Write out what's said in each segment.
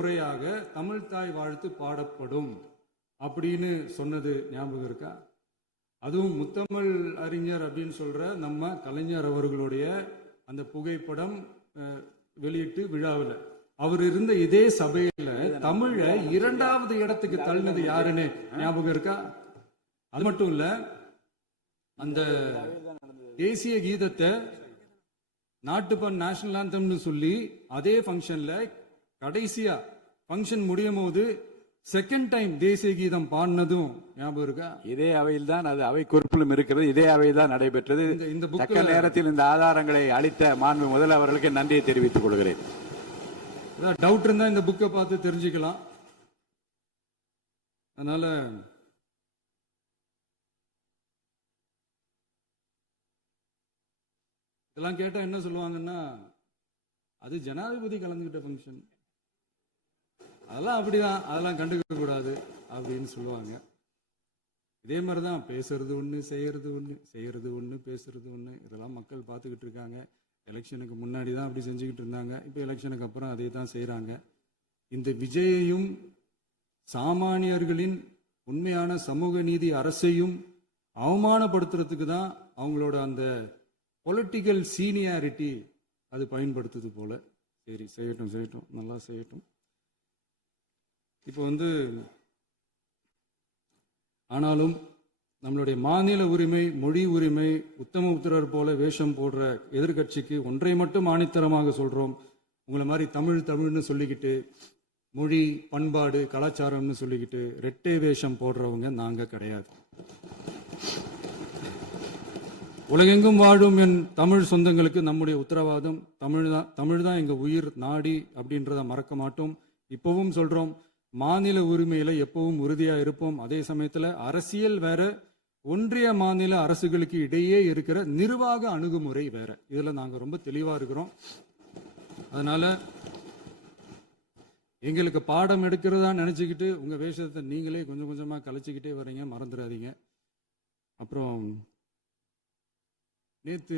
முறையாக தமிழ் தாய் வாழ்த்து பாடப்படும் அப்படின்னு சொன்னது ஞாபகம் இருக்கா? அதுவும் முத்தமிழ் அறிஞர் அப்படின்னு சொல்ற நம்ம கலைஞர் அவர்களுடைய அந்த புகைப்படம் வெளியிட்டு விழாவில் அவர் இருந்த இதே சபையில தமிழ 2வது இடத்துக்கு தள்ளினது யாருன்னு ஞாபகம் இருக்கா? அது மட்டும் இல்ல, அந்த தேசிய கீதத்தை நாட்டுப்பண் நேஷனல் ஆந்தம்னு சொல்லி அதே ஃபங்க்ஷன்ல கடைசியா ஃபங்க்ஷன் முடியும் போது செகண்ட் டைம் தேசிய கீதம் பாடினதும் ஞாபகம் இருக்கா? இதே அவையில் தான், அது அவை குறிப்பிலும் இருக்கிறது, இதே அவையில் தான் நடைபெற்றது. இந்த தக்க நேரத்தில் இந்த ஆதாரங்களை அளித்த மாண்பு முதல்வர்களுக்கு நன்றியை தெரிவித்துக் கொள்கிறேன். டவுட் இருந்தா இந்த புக்கை பார்த்து தெரிஞ்சுக்கலாம். அதனால இதெல்லாம் கேட்டா என்ன சொல்லுவாங்கன்னா, அது ஜனாதிபதி கலந்துகிட்ட ஃபங்க்ஷன், அதெல்லாம் அப்படிதான், அதெல்லாம் கண்டுக்க கூடாது அப்படின்னு சொல்லுவாங்க. இதே மாதிரிதான் பேசுறது ஒண்ணு, செய்யறது ஒண்ணு, செய்யறது ஒண்ணு, பேசுறது ஒண்ணு. இதெல்லாம் மக்கள் பார்த்துக்கிட்டு இருக்காங்க. எலெக்ஷனுக்கு முன்னாடி தான் அப்படி செஞ்சுக்கிட்டு இருந்தாங்க. இப்போ எலெக்ஷனுக்கு அப்புறம் அதே தான் செய்யறாங்க. இந்த விஜயையும் சாமானியர்களின் உண்மையான சமூக நீதி அரசையும் அவமானப்படுத்துறதுக்கு தான் அவங்களோட அந்த பொலிட்டிக்கல் சீனியாரிட்டி அது பயன்படுத்துது போல. சரி, செய்யட்டும் செய்யட்டும், நல்லா செய்யட்டும். இப்போ ஆனாலும் நம்மளுடைய மாநில உரிமை, மொழி உரிமை, உத்தம உத்தரர் போல வேஷம் போடுற எதிர்கட்சிக்கு ஒன்றை மட்டும் ஆணித்தரமாக சொல்றோம். உங்களை மாதிரி தமிழ்னு சொல்லிக்கிட்டு, மொழி, பண்பாடு, கலாச்சாரம்னு சொல்லிக்கிட்டு ரெட்டை வேஷம் போடுறவங்க நாங்க கிடையாது. உலகெங்கும் வாழும் என் தமிழ் சொந்தங்களுக்கு நம்முடைய உத்தரவாதம் தமிழ் தான் எங்க உயிர் நாடி அப்படின்றத மறக்க மாட்டோம். இப்பவும் சொல்றோம், மாநில உரிமையில எப்பவும் உறுதியா இருப்போம். அதே சமயத்துல அரசியல் வேற, ஒன்றிய மாநில அரசுகளுக்கு இடையே இருக்கிற நிர்வாக அணுகுமுறை வேற. இதுல நாங்க ரொம்ப தெளிவா இருக்கிறோம். அதனால எங்களுக்கு பாடம் எடுக்கிறதா நினைச்சுக்கிட்டு உங்க வேஷத்தை நீங்களே கொஞ்சம் கொஞ்சமா கலைச்சிக்கிட்டே வர்றீங்க, மறந்துடாதீங்க. அப்புறம் நேத்து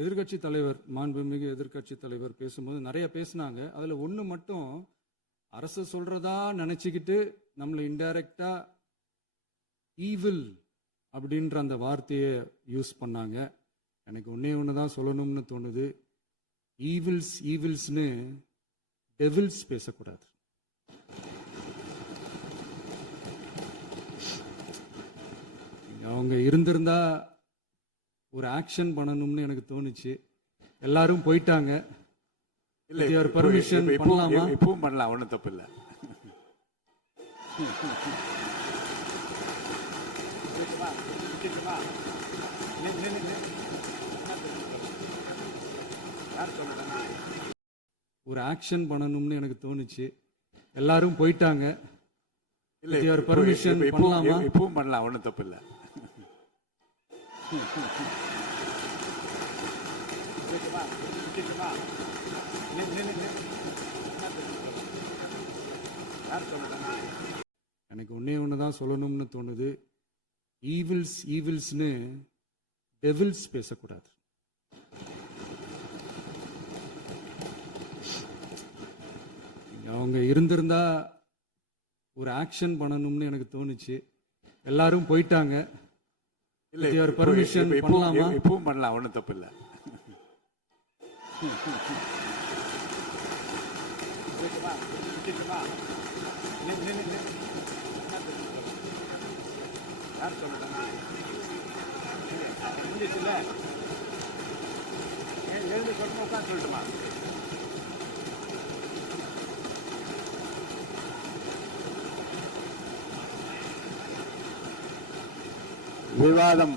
எதிர்கட்சி தலைவர், மாண்புமிகு எதிர்கட்சி தலைவர் பேசும்போது நிறைய பேசினாங்க. அதுல ஒண்ணு மட்டும், அரசு சொல்றதா நினைச்சுக்கிட்டு நம்மளை இன்டைரக்டா ஈவில் அப்படின்ற அந்த வார்த்தையை யூஸ் பண்ணாங்க. எனக்கு ஒன்னே ஒண்ணுதான் சொல்லணும்னு தோணுது, ஈவில்ஸ்னு டெவில்ஸ் பேசக்கூடாது. அவங்க இருந்திருந்தா ஒரு ஆக்ஷன் பண்ணணும்னு எனக்கு தோணுச்சு. எல்லாரும் போயிட்டாங்க. பர்மிஷன் பண்ணலாமா? இப்பவும் பண்ணலாம், ஒன்றும் தப்பு இல்லை. ஒரு ஆக்ஷன் பண்ணணும்னு எனக்கு தோணுச்சு. எல்லாரும் போயிட்டாங்க. பர்மிஷன் பண்ணலாமா? இப்பவும் பண்ணலாம், ஒன்றும் தப்பு இல்லை. எனக்கு ஒன்னே ஒண்ணுதான் சொல்லணும்னு தோணுது, ஈவில்ஸ்னு டெவில்ஸ் பேசக்கூடாது. அவங்க இருந்திருந்தா ஒரு ஆக்ஷன் பண்ணணும்னு எனக்கு தோணுச்சு. எல்லாரும் போயிட்டாங்க. பர்மிஷன் பண்ணலாமா? இப்பவும் பண்ணலாம், ஒன்றும் தப்பு இல்லை. விவாதம்